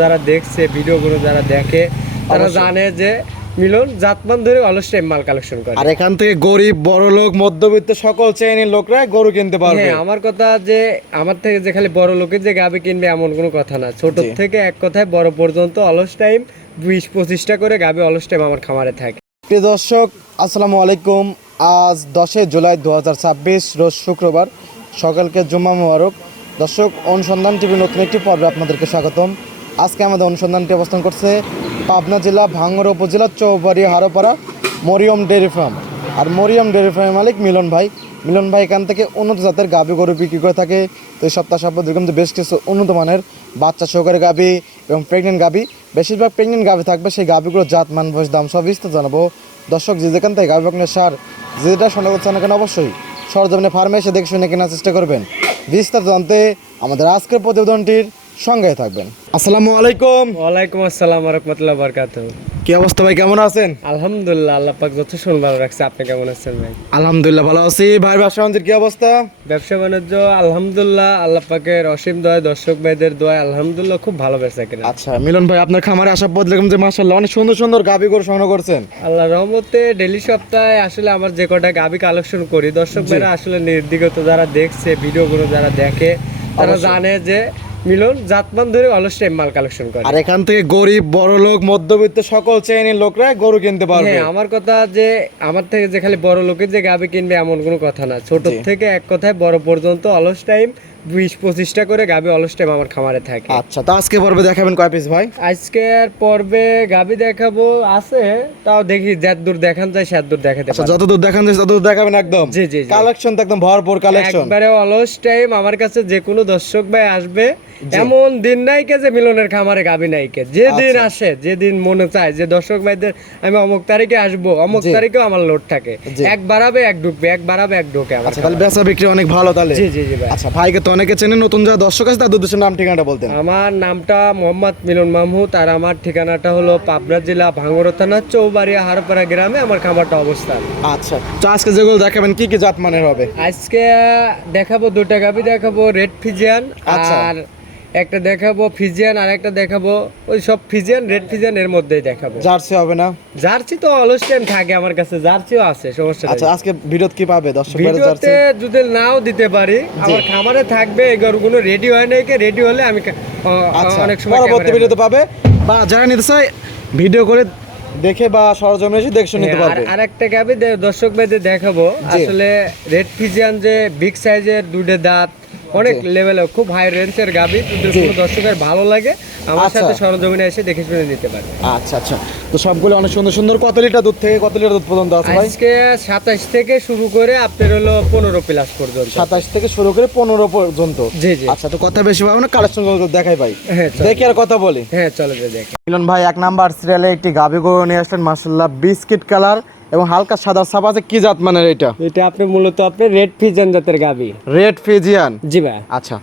যারা দেখছে, ভিডিওগুলো যারা দেখে, তারা জানে যে মিলন জাতমান ধরে অলস টাইম মাল কালেকশন করে। আর এখান থেকে গরিব, বড় লোক, মধ্যবিত্ত সকল শ্রেণীর লোকরা গরু কিনতে পারবে। হ্যাঁ, আমার কথা যে আমার থেকে যে খালি বড় লোকের যে গাবি কিনবে এমন কোনো কথা না। ছোট থেকে এক কথায় বড় পর্যন্ত অলস টাইম 20-25টা করে গাবি অলস টাইম আমার খামারে থাকে। প্রিয় দর্শক, আসসালামু আলাইকুম। আজ 10 জুলাই 2026 রোজ শুক্রবার। সকালকে জুম্মা মোবারক। দর্শক, অনুসন্ধান টিভির নতুন একটি পর্বে আপনাদেরকে স্বাগতম। আজকে আমাদের অনুসন্ধানটি অবস্থান করছে পাবনা জেলা ভাঙ্গুড়া উপজেলা চৌবাড়ি হারোপাড়া মরিয়ম ডেয়ারি ফার্ম। আর মরিয়ম ডেয়ারি ফার্মের মালিক মিলন ভাই। মিলন ভাই এখান থেকে উন্নত জাতের গাভী গরু বিক্রি করে থাকে। তো এই সপ্তাহ দেখুন যে বেশ কিছু উন্নত মানের বাচ্চা সহকারে গাভী এবং প্রেগনেন্ট গাভী, বেশিরভাগ প্রেগনেন্ট গাভী থাকবে। সেই গাভীগুলোর জাত, মান, বয়স, দাম সব বিস্তারিত জানাবো। দর্শক, যে যেখান থেকে গাভী পাখনের সার যেটা সংগ্রহ করছে না কেন, অবশ্যই সরজমিনে ফার্মে এসে দেখে শুনে কেনার চেষ্টা করবেন। বিস্তারিত জানতে আমাদের আজকের প্রতিবেদনটির সঙ্গে থাকবেন। আসসালামু আলাইকুম। ওয়ালাইকুম আসসালাম ওয়া রাহমাতুল্লাহি ওয়া বারাকাতুহু। কি অবস্থা ভাই, কেমন আছেন? আলহামদুলিল্লাহ, আল্লাহ পাক যথেষ্ট ভালো রাখছে। আপনি কেমন আছেন ভাই? আলহামদুলিল্লাহ ভালো আছি। ভাই, ব্যবসা বাণিজ্যের কি অবস্থা? ব্যবসা বাণিজ্য আলহামদুলিল্লাহ, আল্লাহ পাকের অসীম দয়া, দর্শক ভাইদের দয়া, আলহামদুলিল্লাহ খুব ভালো বেচা কিনা। আচ্ছা মিলন ভাই, আপনার খামারে আসার পর দেখলাম যে মাশাআল্লাহ অনেক সুন্দর সুন্দর গাভী গরু সংগ্রহ করছেন। আল্লাহর রহমতে ডেইলি সপ্তাহে আসলে আমার যে কটা গাভী কালেকশন করি, দর্শক ভাইরা আসলে নির্দিগত যারা দেখছে, ভিডিওগুলো যারা দেখে, তারা জানে যে মিলন জাতমান ধরে অলস টাইম মাল কালেকশন করে। আর এখান থেকে গরিব, বড় লোক, মধ্যবিত্ত সকল শ্রেণীর লোকরা গরু কিনতে পারবে। হ্যাঁ, আমার কথা যে আমার থেকে যে খালি বড় লোকের যে গাভী কিনবে এমন কোনো কথা না। ছোট থেকে এক কথায় বড় পর্যন্ত অলস টাইম 20-25টা করে গাভী অলস টাইম আমার খামারে থাকে। আচ্ছা, তো আজকে পর্বে দেখাবেন কয় পিস ভাই? আজকের পর্বে গাভী দেখাবো আছে, তাও দেখি যতদূর দেখান যায় সেতদূর দেখাতে আচ্ছা, পারবো। যতদূর দেখান যায় ততদূর দেখাবেন একদম। জি জি জি। কালেকশন তো একদম ভরপুর কালেকশন। একবারে অলস টাইম আমার কাছে যে কোনো দর্শক ভাই আসবে, এমন দিন নাই কে যে মিলনের খামারে গাভী নাই কে। যেদিন আসে, যেদিন মনে চায় যে দর্শক ভাইদের আমি অমুক তারিখে আসবো, অমুক তারিখেও আমার লোড থাকে। এক বাড়াবে এক ঢুকবে, এক বাড়াবে এক ঢুকে আমার। আচ্ছা, তাহলে বেচা বিক্রি অনেক ভালো তাহলে। জি জি জি ভাই। আচ্ছা, ভাইকে তো অনেকে চেনে, নতুন যারা দর্শক আছে তাদের উদ্দেশ্যে নাম ঠিকানাটা বলতেন। আমার নামটা মোহাম্মদ মিলন মাহমুদ, আর আমার ঠিকানাটা হলো পাবনা জেলা ভাঙ্গুড়া থানা চৌবাড়িয়া হারোপাড়া গ্রামে আমার খামারটা অবস্থান। আচ্ছা, তো আজকে যেগুলো দেখাবেন কি কি জাত মানের হবে? আজকে দেখাবো দুটা গাভী দেখাবো, রেড ফিজিয়ান আচ্ছা। আর একটা দেখাবো ফিজিয়ান, আর একটা দেখাবো ওই সব ফিজিয়ান রেড ফিজিয়ান এর মধ্যেই দেখাবো। জার্সি হবে না? জার্সি তো অলস টাইম থাকে আমার কাছে, জার্সিও আছে, সমস্যা নেই। আচ্ছা, আজকে ভিডিওতে কি পাবে দর্শক? ভিডিওতে যদি নাও দিতে পারি, আমার খামারে থাকবে এই গরুগুলো রেডি হয় নাই, রেডি হলে আমি অনেক সময় পরবর্তী ভিডিওতে পাবে, বা যারা নিতে চায় ভিডিও করে দেখে বা সরজমিনে এসে দেখে নিতে পারবে। আর একটা গাভী দর্শক ভাইদের দেখাবো, আসলে রেড ফিজিয়ান যে বিগ সাইজের, দুধে দাঁত অনেক লেভেলে, খুব হাই রেঞ্জের গাভী। কোনো দর্শকের ভালো লাগে আমার সাথে সরজমিনে এসে দেখে শুনে নিতে পারে। আচ্ছা আচ্ছা, তো সবগুলো অনেক সুন্দর সুন্দর। কত লিটার দুধ থেকে কত লিটার দুধ পর্যন্ত আছে ভাই? আজকে 27 থেকে শুরু করে আপনার হলো 15 প্লাস পর্যন্ত। 27 থেকে শুরু করে 15 পর্যন্ত। জি জি। আচ্ছা, তো কথা বেশি পাবো না, কালেকশন দেখাই ভাই। হ্যাঁ, দেখি আর কথা বলি। হ্যাঁ চলো দেখি। মিলন ভাই, এক নাম্বার সিরিয়ালে একটি গাভী গরু নিয়ে আসলেন, মাশাআল্লাহ বিস্কিট কালার এবং হালকা সাদা ছাপ আছে। কি জাত মানের এটা? এটা আপনি মূলত আপনি রেড ফিজিয়ান জাতের গাভী। Red Friesian? জি ভাই। আচ্ছা,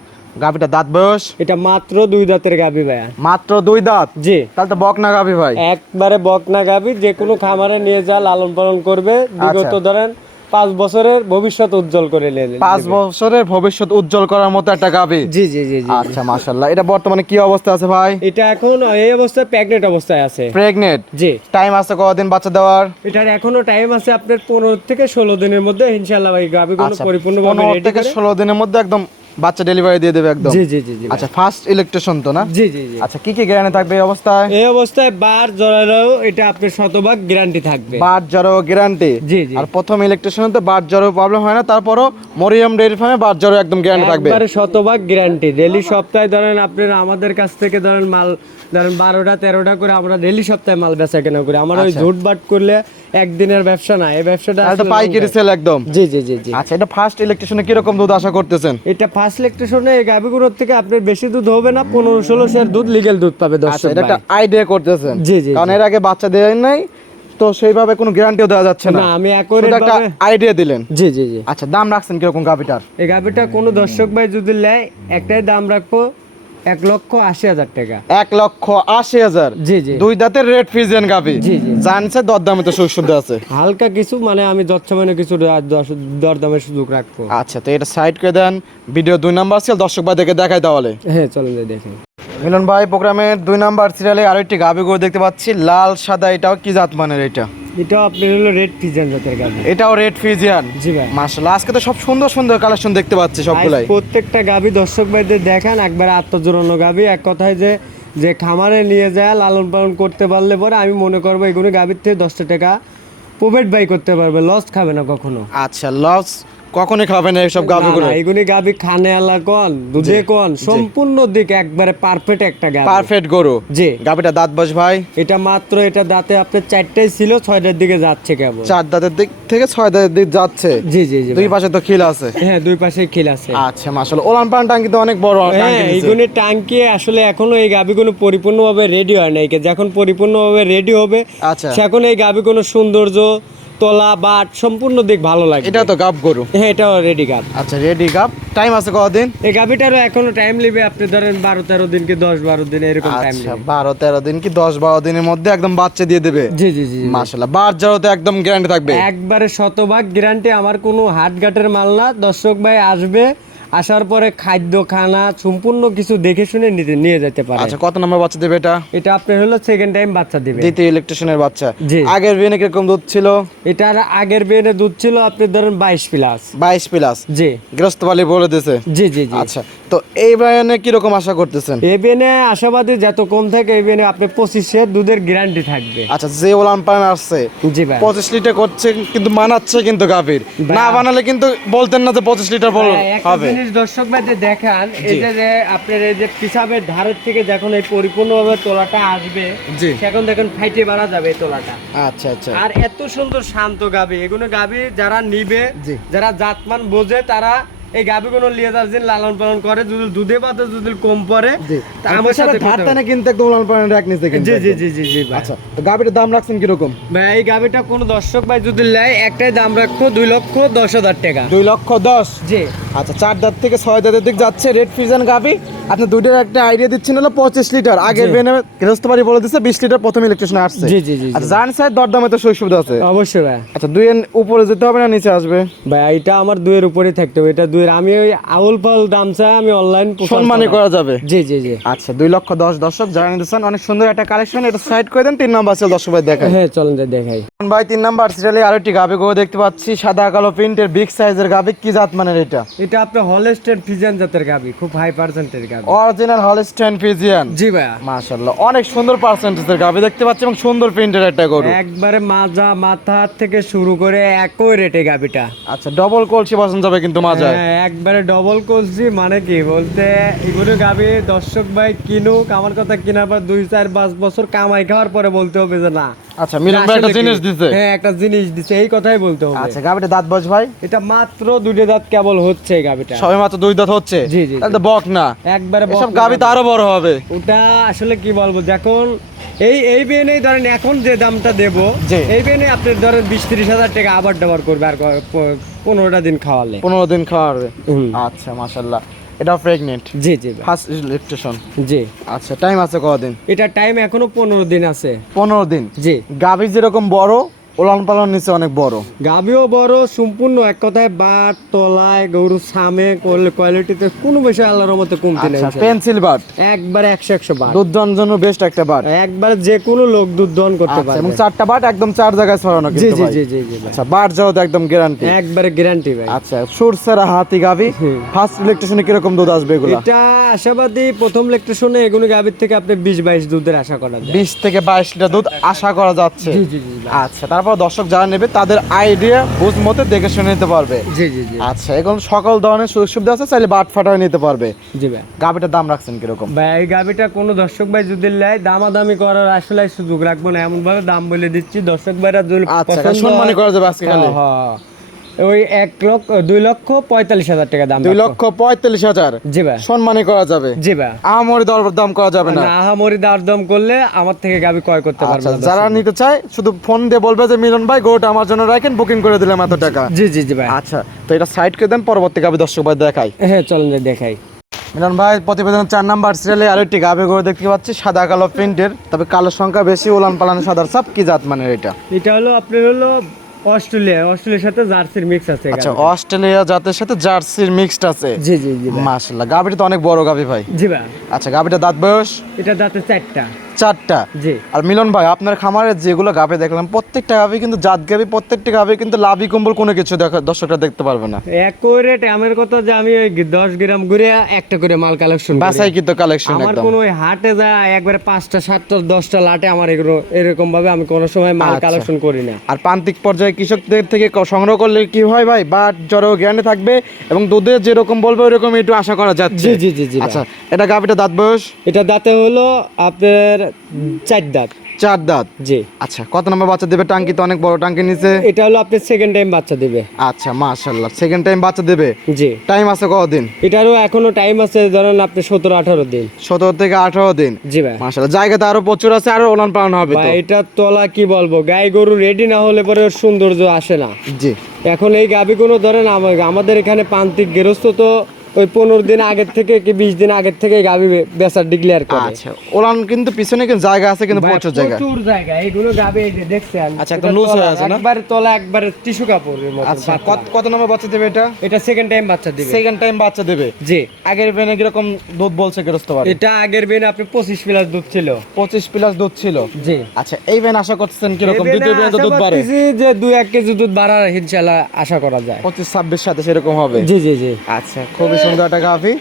গাভীটা দাঁত বয়স? এটা মাত্র 2 দাঁতের গাভী ভাই। মাত্র 2 দাঁত? জি। তাহলে তো বকনা গাভী ভাই। একবারে বকনা গাভী, যে কোনো খামারে নিয়ে যা লালন পালন করবে, বিগত ধরেন 5 বছরের ভবিষ্যৎ উজ্জ্বল করে নেবে। 5 বছরের ভবিষ্যৎ উজ্জ্বল করার মতো একটা গাভী। জি জি জি জি। আচ্ছা, মাশাআল্লাহ। এটা বর্তমানে কি অবস্থা আছে ভাই? এটা এখন এই অবস্থায় প্রেগনেন্ট অবস্থায় আছে। প্রেগনেন্ট? জি। টাইম আছে কতদিন বাচ্চা দেওয়ার? এটার এখনো টাইম আছে আপনার 15 থেকে 16 দিনের মধ্যে ইনশাআল্লাহ ভাই গাভীগুলো পরিপূর্ণভাবে 15 রেডি থেকে করে 16 দিনের মধ্যে একদম বাচ্চা ডেলিভারি দিয়ে দেবে একদম। জি জি জি জি। আচ্ছা, ফার্স্ট ইলেকট্রিশন তো না? জি জি জি। আচ্ছা, কি কি গ্যারান্টি থাকবে এই অবস্থায়? এই অবস্থায় বার জড়ালেও এটা আপনার শতভাগ গ্যারান্টি থাকবে। বার জড়ো গ্যারান্টি? জি জি। আর প্রথম ইলেকট্রিশনে তো বার জড়ো প্রবলেম হয় না, তারপরও মরিয়ম ডেইরি ফার্মে বার জড়ো একদম গ্যারান্টি থাকবে। একবারে শতভাগ গ্যারান্টি। ডেইলি সপ্তাহে ধরেন আপনার আমাদের কাছ থেকে ধরেন মাল ধরেন 12টা 13টা করে আমরা ডেইলি সপ্তাহে মাল বেচা কেনা করি। আমার ওই ঝুটবাট করলে একদিনের ব্যবসা না, এই ব্যবসাটা এটা পাইকারি সেল একদম। জি জি জি জি। আচ্ছা, এটা ফার্স্ট ইলেকট্রিশনে কি রকম দুধ আশা করতেছেন? এটা ফার্স্ট ইলেকট্রিশনে এই গাভীগুলোর থেকে আপনার বেশি দুধ হবে না, 15-16 সের দুধ লিগ্যাল দুধ পাবে দর্শক। আচ্ছা, এটা একটা আইডিয়া করতেছেন? জি জি। কারণ এর আগে বাচ্চা দেয় নাই তো সেইভাবে কোনো গ্যারান্টিও দেওয়া যাচ্ছে না। না, আমি একবারে একটা আইডিয়া দিলেন। জি জি জি। আচ্ছা, দাম রাখছেন কিরকম গাভীটার? এই গাভীটা কোনো দর্শক ভাই যদি নেয়, একটাই দাম রাখবো 1,80,000 টাকা। 1,80,000? জি জি। 2 দাঁতের রেড ফিজিয়ান গাভী। জি জি। জানছে দরদামে তো সুবিধা আছে? হালকা কিছু মানে আমি যৎসামান্য কিছু দরদামের সুযোগ রাখবো। আচ্ছা, তো এটা সাইড করে দেন। ভিডিও 2 নাম্বার ছিল, দর্শক ভাই দেখে দেখাই তাহলে। হ্যাঁ চলেন দেখেন। মিলন ভাই প্রোগ্রামের 2 নাম্বার সিরিয়ালে আরেকটি গাভী গরু দেখতে পাচ্ছি, লাল সাদা। এটাও কি জাত মানের এটা? এটা আপনার হলো রেড ফিজিয়ান জাতের গাভী। এটাও রেড ফিজিয়ান। জি ভাই। মাশাআল্লাহ, আজকে তো সব সুন্দর সুন্দর কালেকশন দেখতে পাচ্ছি সবগুলাই। প্রত্যেকটা গাভী দর্শক ভাইদের দেখান, একবার আত্মজোড়ানো গাভী। এক কথায় যে খামারে নিয়ে যায় লালন পালন করতে পারলে পরে আমি মনে করবো এগুলো গাভীর থেকে 10 টাকা প্রফিট বাই করতে পারবে, লস খাবে না কখনো। আচ্ছা, লস কখনোই খাবে না এইসব গাভীগুলো? এগুলি গাভী খানে আলা কোন দুধে কোন সম্পূর্ণ দিক একবারে পারফেক্ট একটা গাভী, পারফেক্ট গরু। জি। গাভীটা দাঁত বস ভাই? এটা মাত্র এটা দাঁতে আপনার 4টাই ছিল, 6টার দিকে যাচ্ছে কেবল। 4 দাঁতের দিক থেকে 6 দাঁতের দিক যাচ্ছে। জি জি জি। দুই পাশে তো খিল আছে? হ্যাঁ, দুই পাশে খিল আছে। আচ্ছা মাশাআল্লাহ, ওলান পালান টাঙ্কি তো অনেক বড় টাঙ্কি হ্যাঁ, দিছে। এইগুলি টাঙ্কি আসলে এখনো এই গাভীগুলো পরিপূর্ণভাবে রেডি হয় নাই। যখন পরিপূর্ণভাবে রেডি হবে আচ্ছা, এখন এই গাভীগুলো সৌন্দর্য তলা বাট সম্পূর্ণ দিক ভালো লাগে। এটা তো গাব গরু? হ্যাঁ, এটাও রেডি গাভ। আচ্ছা, রেডি গাব। টাইম আছে কতদিন? এই গাভীটারও এখনো টাইম নেবে, আপনি ধরেন 12-13 দিন কি 10-12 দিন এরকম টাইম আচ্ছা, নেবে। 12-13 দিন কি 10-12 দিনের মধ্যে একদম বাচ্চা দিয়ে দেবে? জি জি জি। মাশাআল্লাহ, বাচ্চারও একদম গ্যারান্টি থাকবে? একবারে শতভাগ গ্যারান্টি। আমার কোনো হাটঘাটের মাল না। দর্শক ভাই আসবে, আসার পরে খাদ্য খানা সম্পূর্ণ কিছু দেখে শুনে নিয়ে যেতে পারে। আচ্ছা, কত নম্বর বাচ্চা দেবে এটা? এটা আপনার হলো সেকেন্ড টাইম বাচ্চা দিবে। দ্বিতীয় ইলেকট্রিশিয়ানের বাচ্চা। জি। আগের বিয়ে কিরকম দুধ ছিল? এটার আগের বেনে দুধ ছিল আপনি ধরেন 22 প্লাস। 22 প্লাস? জি। গৃহস্থবালি বলে দিয়েছে? জি জি জি। আচ্ছা, তো এই বায়ানে কিরকম আশা করতেছেন? এই বেনে আশাবাদী যত কম থাকে এই বেনে আপনি 25 দুধের গ্যারান্টি থাকবে। আচ্ছা, যে ওলান পান আসছে জি ভাই। 25 লিটার করছে কিন্তু মানাচ্ছে কিন্তু গাভীর। না বানালে কিন্তু বলতেন না যে 25 লিটার বল একটা হবে। জিনিস দর্শক ভাই দেখান, এই যে আপনার এই যে পিসাবের ধারের থেকে যখন এই পরিপূর্ণভাবে তোলাটা আসবে, জি। এখন দেখুন ফাইটে বাড়া যাবে এই তোলাটা। আচ্ছা আচ্ছা। আর এত সুন্দর শান্ত গাভী, এগুলো গাভী যারা নিবে, জি। যারা জাতমান বোঝে তারা এই গাভীগুলো নিয়ে যাচ্ছেন লালন পালন করে। যদি দুধে পাতে যদি কম পড়ে তা আমার সাথে ধারটা না কিন্তু একদম ওলান পান রাখ নিতে কিন্তু। জি জি জি জি জি ভাই। আচ্ছা, তো গাভীর দাম রাখছেন কি রকম? ভাই এই গাভীটা কোন দর্শক ভাই যদি নেয় একটাই দাম রাখবো 2,10,000 টাকা। 2,10,000? জি। আচ্ছা, 4 দাঁত থেকে 6 দাঁতের দিক যাচ্ছে, রেড ফিজিয়ান গাভী। আপনি দুইটার একটা আইডিয়া দিচ্ছেন হলো 25 লিটার। আগের বেনে গৃহস্থবাড়ি বলে দিচ্ছে 20 লিটার প্রথম ইলেকট্রিশিয়ান আসছে। জি জি জি। আচ্ছা, জান স্যার দরদামে তো সুযোগ আছে? অবশ্যই ভাই। আচ্ছা, 2 এর উপরে যেতে হবে না নিচে আসবে? ভাই এটা আমার 2 এর উপরেই থাকতে হবে। এটা 2 এর আমি ওই আউল পাউল দাম চাই, আমি অনলাইন সম্মানই করা যাবে? জি জি জি। আচ্ছা, 2,10,000 দর্শক যারা নিতেছেন, অনেক সুন্দর একটা কালেকশন। এটা সাইড করে দেন। 3 নাম্বার আছে দর্শক ভাই দেখাই। হ্যাঁ, চলেন দেখাই। ভাই 3 নাম্বার সিরিয়ালে আরেকটি গাভী গরু দেখতে পাচ্ছি, সাদা কালো প্রিন্টের বিগ সাইজের গাভী। কি জাত মানের এটা? এটা আপনার হলস্টেইন ফ্রিজিয়ান জাতের গাভী, খুব হাই পার্সেন্টের গাভী। Original Holstein Friesian? জি ভাই। মাশাআল্লাহ, অনেক সুন্দর পার্সেন্টেজের গাভী দেখতে পাচ্ছি এবং সুন্দর প্রিন্টের একটা গরু। একবারে মাজা মাথা থেকে শুরু করে একই রেটে গাভীটা। আচ্ছা, ডবল কলসি বসানো যাবে কিন্তু মাজায়? হ্যাঁ, একবারে ডবল কলসি। মানে কি বলতে এগুলো গাভী দর্শক ভাই কিনুক, আমার কথা কেনার পর 2-4-5 বছর কামাই খাওয়ার পরে বলতে হবে যে না। আচ্ছা, মিলন ভাই একটা জিনিস দিছে? হ্যাঁ, একটা জিনিস দিছে, এই কথাই বলতে হবে। আচ্ছা, গাভীটা দাঁত বয়স ভাই? এটা মাত্র 2টা দাঁত কেবল হচ্ছে এই গাভীটা। সবে মাত্র 2 দাঁত হচ্ছে? জি, জি, তাহলে তো বক না। একবারে এসব গাভী তো আরো বড় হবে। ওটা আসলে কি বলবো, যখন এই বেনে ধরেন এখন যে দামটা দেবো, জি। এই বেনে আপনি ধরেন 20-30 হাজার টাকা আবার ডাবার করবে আর 15টা দিন খাওয়ালে। 15 দিন খাওয়াবে? হুম। আচ্ছা, মাশাআল্লাহ। এটা প্রেগন্যান্ট? জি জি ভাই। First electrician? জি। আচ্ছা, টাইম আছে কতদিন? এটা টাইম এখনো 15 দিন আছে। 15 দিন? জি। গাভী যেরকম বড়, ওলান পালন নিচে অনেক বড়। গাভীও বড়, সম্পূর্ণ এক কথায় বাট তলায় গরু সামে কোয়ালিটিতে কোনো বিষয় আল্লাহর মতে কমতি নেই। আচ্ছা, পেন্সিল বাট? একবারে 100 বাট। দুধ দহন জন্য বেস্ট একটা বাট। একবারে যে কোনো লোক দুধ দহন করতে আচ্ছা, পারে। এবং 4টা বাট একদম 4 জায়গায় ছড়ানো জি কিন্তু জি ভাই? জি জি জি ভাই। আচ্ছা, বাট যাও তো একদম গ্যারান্টি? একবারে গ্যারান্টি ভাই। আচ্ছা, সুরসেরা হাতি গাভী। হুম। ফার্স্ট ইলেকট্রিশনে কিরকম দুধ আসবে এগুলা? এটা আশাবাদী প্রথম ইলেকট্রিশনে এগুলো গাভীর থেকে আপনি 20-22 দুধের আশা করা যায়। 20 থেকে 22 লিটার দুধ আশা করা যাচ্ছে? জি জি জি ভাই। আচ্ছা, তারপর দর্শক যারা নেবে তাদের আইডিয়া বুঝ মতে দেখে শুনে নিতে পারবে? জি জি জি। আচ্ছা, এখন সকল ধরনের সুযোগ সুবিধা আছে, চাইলে বাট ফাটাও নিতে পারবে? জি ভাই। গাভীটার দাম রাখছেন কিরকম? ভাই এই গাভীটা কোনো দর্শক ভাই যদি নেয় দামাদামি করার আসলে সুযোগ রাখবো না, এমন ভাবে দাম বলে দিচ্ছি দর্শক ভাইরা যদি আচ্ছা, পছন্দ সম্মানই হয়- করা যাবে আজকে খালি? হ্যাঁ, ওই 2,45,000 টাকা দাম 2,45,000? জি ভাই। সম্মানই করা যাবে? জি ভাই। আমরি দাম করা যাবে না? না, আহামরি দাম করলে আমার থেকে গাভী ক্রয় করতে পারবে আচ্ছা, না যারা দর্শক। নিতে চায় শুধু ফোন দিয়ে বলবে যে মিলন ভাই গরুটা আমার জন্য রাখেন, বুকিং করে দিলাম এত টাকা। জি জি জি ভাই। আচ্ছা, তো এটা সাইড করে দেন, পরবর্তী গাভী দর্শক ভাই দেখাই। হ্যাঁ, চলেন দেখাই। মিলন ভাই প্রতিবেদন 4 নাম্বার সিরিয়ালে আরেকটি গাভী গরু দেখতে পাচ্ছি, সাদা কালো প্রিন্টের, তবে কালো সংখ্যা বেশি, ওলান পালান সাদার সাপ। কি জাত মানে এটা? এটা হলো আপনার হলো অস্ট্রেলিয়ার সাথে জার্সির মিক্স আছে আচ্ছা, গাভীটা। অস্ট্রেলিয়া জাতের সাথে জার্সির মিক্সড আছে। জি জি জি ভাই। মাশাআল্লাহ, গাভীটা তো অনেক বড় গাভী ভাই। জি ভাই। আচ্ছা, গাভীটা দাঁত বয়স এটা দাঁতে 4টা। 4টা। জি। আর মিলন ভাই, আপনার খামারে যেগুলো গাভী দেখলাম প্রত্যেকটা গাভী কিন্তু জাত গাভী, প্রত্যেকটা গাভী কিন্তু লাভি কম্বল কোনো কিছু দর্শকরা দেখতে পারবে না। একুরেট আমার কথা যে আমি ওই 10 গ্রাম ঘুরে একটা করে মাল কালেকশন করি। বাসাই কিন্তু কালেকশন আমার একদম। কোনো ওই হাটে যায় একবারে 5টা 7টা 10টা লাটে আমার এগুলো এরকম ভাবে আমি কোনো সময় মাল আচ্ছা। কালেকশন করি না। আর প্রান্তিক পর্যায়ে কৃষকদের থেকে সংগ্রহ করলে কি হয় ভাই, বাট জড়ো জ্ঞানে থাকবে এবং দুধে যেরকম বলবে ওইরকম একটু আশা করা যাচ্ছে। জি জি জি জি। আচ্ছা, এটা গাভীটা দাঁত বয়স? এটা দাঁতে হলো আপনার 4 দাঁত। 4 দাঁত। জি। আচ্ছা, কত নম্বর বাচ্চা দেবে? টাঙ্কি তো অনেক বড় টাঙ্কি নিচে। এটা হলো আপনার সেকেন্ড টাইম বাচ্চা দিবে। আচ্ছা, মাশাআল্লাহ, সেকেন্ড টাইম বাচ্চা দেবে। জি। টাইম আছে কতদিন? এটারও এখনো টাইম আছে, ধরেন আপনি 17-18 দিন। 17 থেকে 18 দিন। জি ভাই। মাশাআল্লাহ, জায়গাতে আরো প্রচুর আছে, আরো ওলান পালন হবে তো। ভাই এটা তলা কি বলবো, গাই গরু রেডি না হলে পরে ওর সৌন্দর্য আসে না। জি। এখন এই গাভী কোনো ধরেন আমাদের এখানে প্রান্তিক গৃহস্থ তো ওই 15 দিন আগের থেকে কি 20 দিন আগের থেকে গাভী বেচার ডিক্লেয়ার করে। আচ্ছা, ওলান কিন্তু পিছনে কিন্তু জায়গা আছে, কিন্তু ভাই, প্রচুর জায়গা। প্রচুর জায়গা। এইগুলো গাভী এই যে দেখছেন। আচ্ছা, একদম লুজ হয়ে আছে না? একবারে তলা একবারে টিস্যু কাপড়ের মতো। আচ্ছা, কত নম্বর বাচ্চা দেবে এটা? এটা সেকেন্ড টাইম বাচ্চা দিবে। সেকেন্ড টাইম বাচ্চা দেবে। জি। আগের বেনে কিরকম দুধ বলছে গৃহস্থ বাড়ি? এটা আগের বেন আপনি 25 প্লাস দুধ ছিল। 25 প্লাস দুধ ছিল। জি। আচ্ছা, এই বেন আশা করতেছেন কিরকম? দ্বিতীয় বেনে তো দুধ বাড়ে। যে 2-1 কেজি দুধ বাড়ার ইনশাআল্লাহ আশা করা যায়। 25-26 সাথে সেরকম হবে। জি জি জি। আচ্ছা, খুবই সুন্দর একটা গাভী।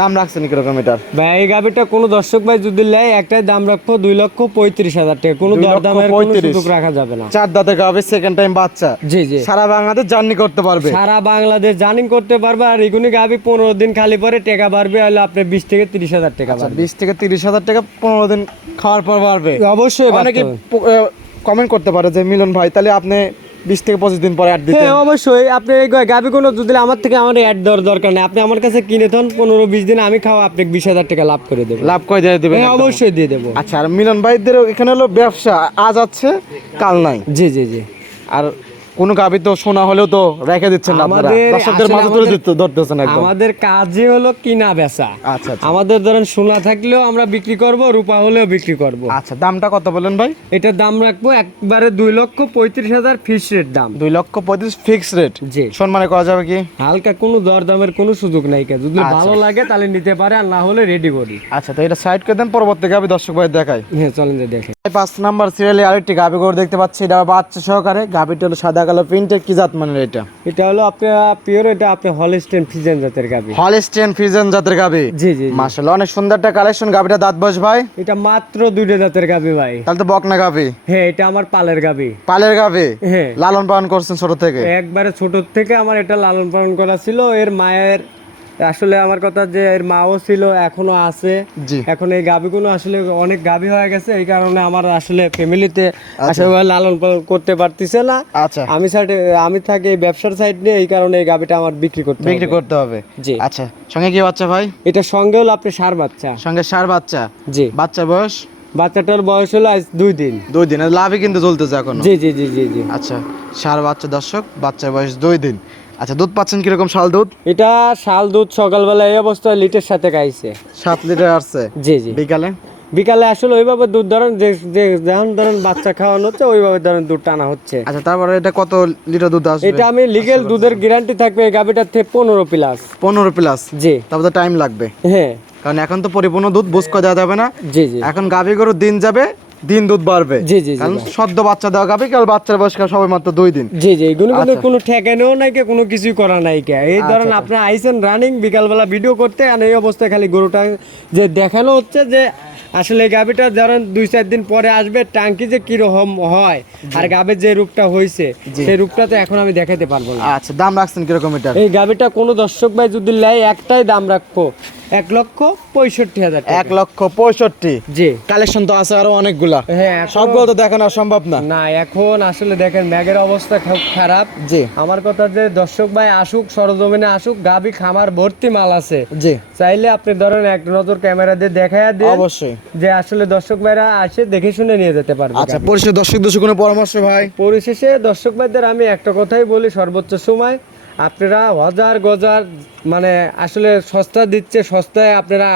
দাম রাখছেন কিরকম এটার? ভাই এই গাভিটা কোনো দর্শক ভাই যদি নেয় একটাই দাম রাখবো 2,35,000 টাকা। কোনো 2,35,000 দরদামের কোনো সুযোগ রাখা যাবে না। 4 দাঁতের গাভী, সেকেন্ড টাইম বাচ্চা। জি জি। সারা বাংলাদেশ জার্নি করতে পারবে। সারা বাংলাদেশ জার্নি করতে পারবে। আর এগুলি গাভি 15 দিন খালি পরে টাকা বাড়বে, হলে আপনার 20 থেকে 30,000 টাকা আচ্ছা, বাড়বে। 20 থেকে 30,000 টাকা 15 দিন খাওয়ার পর বাড়বে। অবশ্যই অনেকে বাড়বে। কমেন্ট করতে পারে যে মিলন ভাই তাহলে আপনি 20 থেকে 25 দিন পরে অ্যাড দিতেন। হ্যাঁ অবশ্যই। আপনি এই গাভি কোনো যদি আমার থেকে আমার অ্যাড দেওয়ার দরকার নেই। আপনি আমার কাছে কিনে থন 15-20 দিন আমি খাওয়া আপনি 20,000 টাকা লাভ করে দেবো। লাভ করে দিয়ে দিবেন? হ্যাঁ অবশ্যই দিয়ে দেবো। আচ্ছা, আর মিলন ভাইদের এখানে হলো ব্যবসা, আজ আছে কাল নাই। জি জি জি। আর কোন গাভী তো সোনা হলেও তো রেখে দিচ্ছেন না আপনারা, আমাদের দর্শকদের মাঝে তুলে ধরতেছেন একদম। আমাদের কাজই হলো কিনা বেচা। আচ্ছা আচ্ছা। আমাদের ধরেন সোনা থাকলেও আমরা বিক্রি করব, রূপা হলেও বিক্রি করব। আচ্ছা, দামটা কত বলেন ভাই? এটার দাম রাখবো একবারে 2,35,000 ফিক্স রেট দাম। 2,35,000 ফিক্স রেট। জি। সম্মানে করা যাবে কি? হালকা কোনো দরদামের কোনো সুযোগ নাই। যদি আচ্ছা। ভালো লাগে তাহলে নিতে পারে, আর না হলে রেডি করি। আচ্ছা, তো এটা সাইড করে দেন, পরবর্তী গাভী দর্শক ভাই দেখাই। হ্যাঁ চলেন যে দেখে। 5 নাম্বার সিরিয়ালে আরেকটি গাভী গরু দেখতে পাচ্ছি, এটা বাচ্চা সহকারে। গাভীটা হলো সাদা কালো প্রিন্টের, কি জাত মানের এটা? এটা হলো আপনার পিওর, এটা আপনার হলস্টেইন ফ্রিজিয়ান জাতের গাভী। হলস্টেইন ফ্রিজিয়ান জাতের গাভী। জি জি জি। মাশাআল্লাহ, অনেক সুন্দর একটা কালেকশন। গাভীটা দাঁত বয়স ভাই? এটা মাত্র 2টা জাতের গাভী ভাই। তাহলে তো বকনা গাভী। হ্যাঁ এটা আমার পালের গাভী। পালের গাভী? হ্যাঁ। লালন পালন করছেন ছোট থেকে? একবারে ছোট থেকে আমার এটা লালন পালন করা ছিল। এর মায়ের আসলে আমার কথা যে এর মাও ছিল, এখনো আছে। জি। এখন এই গাভীগুলো আসলে অনেক গাভী হয়ে গেছে, এই কারণে আমার আসলে ফ্যামিলিতে আসলে লালন পালন করতে পারতেছে না। আচ্ছা, আমি থাকি এই ব্যবসার সাইড নিয়ে, এই কারণে এই গাভীটা আমার বিক্রি বিক্রি করতে হবে। জি। আচ্ছা, সঙ্গে কি বাচ্চা ভাই? এটা সঙ্গে হলো আপনি ষাঁড় বাচ্চা। সঙ্গে ষাঁড় বাচ্চা। জি। বাচ্চা বয়স? বাচ্চাটার বয়স হলো আজ 2 দিন। 2 দিন। লাভই কিন্তু চলতেছে এখনো। জি জি জি জি জি। আচ্ছা, ষাঁড় বাচ্চা দর্শক, বাচ্চার বয়স 2 দিন। আচ্ছা, দুধ পাচ্ছেন কিরকম শাল দুধ? এটা শাল দুধ সকালবেলা এই অবস্থায় লিটার সাথে খাইছে। 7 লিটার আসছে। জি জি। বিকালে? বিকালে আসলে ওইভাবে দুধ ধরেন যেমন ধরেন বাচ্চা খাওয়ানো হচ্ছে ওইভাবে ধরেন দুধ টানা হচ্ছে। আচ্ছা, তারপরে এটা কত লিটার দুধ আসবে? এটা আমি লিগেল দুধের গ্যারান্টি থাকবে এই গাভিটার থেকে 15 প্লাস। 15 প্লাস? জি। তারপর তো টাইম লাগবে। হ্যাঁ। কারণ এখন তো পরিপূর্ণ দুধ বুঝ করা যাবে না। জি জি। এখন গাভী গরুর দিন যাবে, দিন দুধ বাড়বে। জি জি জি। কারণ সদ্য বাচ্চা দেওয়া গাভী, কাল বাচ্চার বয়স সবে মাত্র 2 দিন। জি জি। এগুলো কিন্তু আচ্ছা। কোনো ঠেকানোও নাই, কোনো কিছুই করা নাই। এই ধরেন আপনি আইছেন রানিং বিকালবেলা ভিডিও করতে, আর এই অবস্থায় খালি গরুটা যে দেখানো হচ্ছে যে আসলে এই গাভিটা ধরেন 2-4 দিন পরে আসবে, টাঙ্কি যে কিরকম হয় আর গাভীর যে রূপটা হয়েছে সেই রূপটা তো এখন আমি দেখাতে পারবো না। আচ্ছা, দাম রাখছেন কিরকম এটা? এই গাভিটা কোনো দর্শক ভাই যদি লেয় একটাই দাম রাখবো 1,65,000 টাকা। 1,65,000? জি। কালেকশন তো আছে আরো অনেকগুলা। হ্যাঁ সবগুলো তো দেখানো সম্ভব না। না, এখন আসলে দেখেন ম্যাগের অবস্থা খুব খারাপ। জি। আমার কথা যে দর্শক ভাই আসুক, সরজমিনে আসুক, গাভী খামার ভর্তি মাল আছে। জি। চাইলে আপনি ধরেন এক নজর ক্যামেরা দিয়ে দেখায়া দিন, অবশ্যই। যে আসলে দর্শক ভাইরা আসে দেখে শুনে নিয়ে যেতে পারবে। আচ্ছা, পরিশেষে দর্শকদের কোনো পরামর্শ ভাই? পরিশেষে দর্শক ভাইদের আমি একটা কথাই বলি, সর্বোচ্চ সময় আপনারা হাজার গজার মানে আসলে সস্তা দিচ্ছে, সস্তায় আপনারা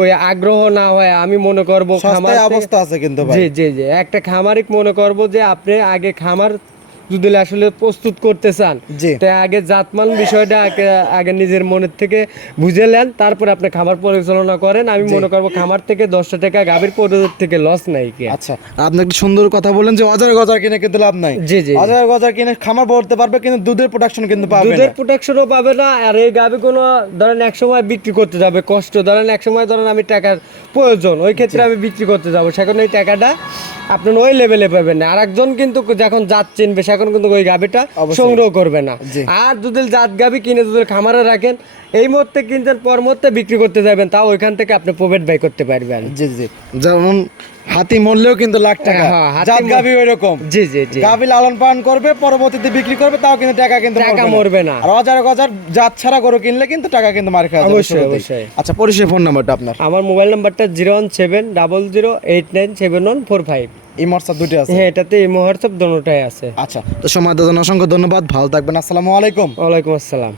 ওই আগ্রহ না হয় আমি মনে করব সস্তায় অবস্থা আছে কিন্তু ভাই। জি জি জি। একটা খামারিক মনে করব যে আপনি আগে খামার যদি আসলে প্রস্তুত করতে চান জি। তাই আগে জাতমান বিষয়টা আগে নিজের মনের থেকে বুঝে নেন, তারপরে আপনি খামার পরিচালনা করেন। আমি মনে করবো খামার থেকে 10 টাকা গাভীর প্রোডাক্ট থেকে লস নাই কি। আচ্ছা, আপনি একটা সুন্দর কথা বলেন যে অজার গজার কিনে কিন্তু লাভ নাই। জি, জি। অজার গজার কিনে খামার ভরতে পারবে কিন্তু দুধের প্রোডাকশন কিন্তু পাবে না। দুধের প্রোটেকশনও পাবে না। আর এই গাভী কোনো ধরেন এক সময় বিক্রি করতে যাবে কষ্ট, ধরেন এক সময় ধরেন আমি টাকার প্রয়োজন, ওই ক্ষেত্রে আমি বিক্রি করতে যাবো, সেখানে ওই টাকাটা আপনার ওই লেভেলে পাবেন না। আর একজন কিন্তু যখন জাত চিনবে সেখন কিন্তু ওই গাভীটা অবশ্যই। সংগ্রহ করবে না। জি। আর যদি জাত গাভী কিনে যদি খামারে রাখেন, এই মুহূর্তে কিনতেন পর মুহূর্তে বিক্রি করতে যাবেন, তাও ওইখান থেকে আপনি প্রফিট বাই করতে পারবেন। জি জি, যেমন হাতি মরলেও কিন্তু লাখ টাকা, হ্যাঁ, হাতি জাত গাভী ওইরকম। জি জি জি। গাভী লালন পালন করবে, পরবর্তীতে বিক্রি করবে, তাও কিন্তু টাকা কিন্তু টাকা মরবে না। আর অজার গজার জাত ছাড়া গরু কিনলে কিন্তু টাকা কিন্তু মার খাওয়া যাবে অবশ্যই, শুরুতেই। অবশ্যই। আচ্ছা, পরিষেবা ফোন নাম্বারটা আপনার? আমার মোবাইল নাম্বারটা 01700897145। এই হোয়াটসঅ্যাপ দুটো আছে? হ্যাঁ, এটাতে ইমো হোয়াটসঅ্যাপ দুটোটাই আছে। আচ্ছা, তো সময় দেওয়ার জন্য অসংখ্য ধন্যবাদ, ভালো থাকবেন, আসসালামু আলাইকুম। ওয়ালাইকুম আসসালাম।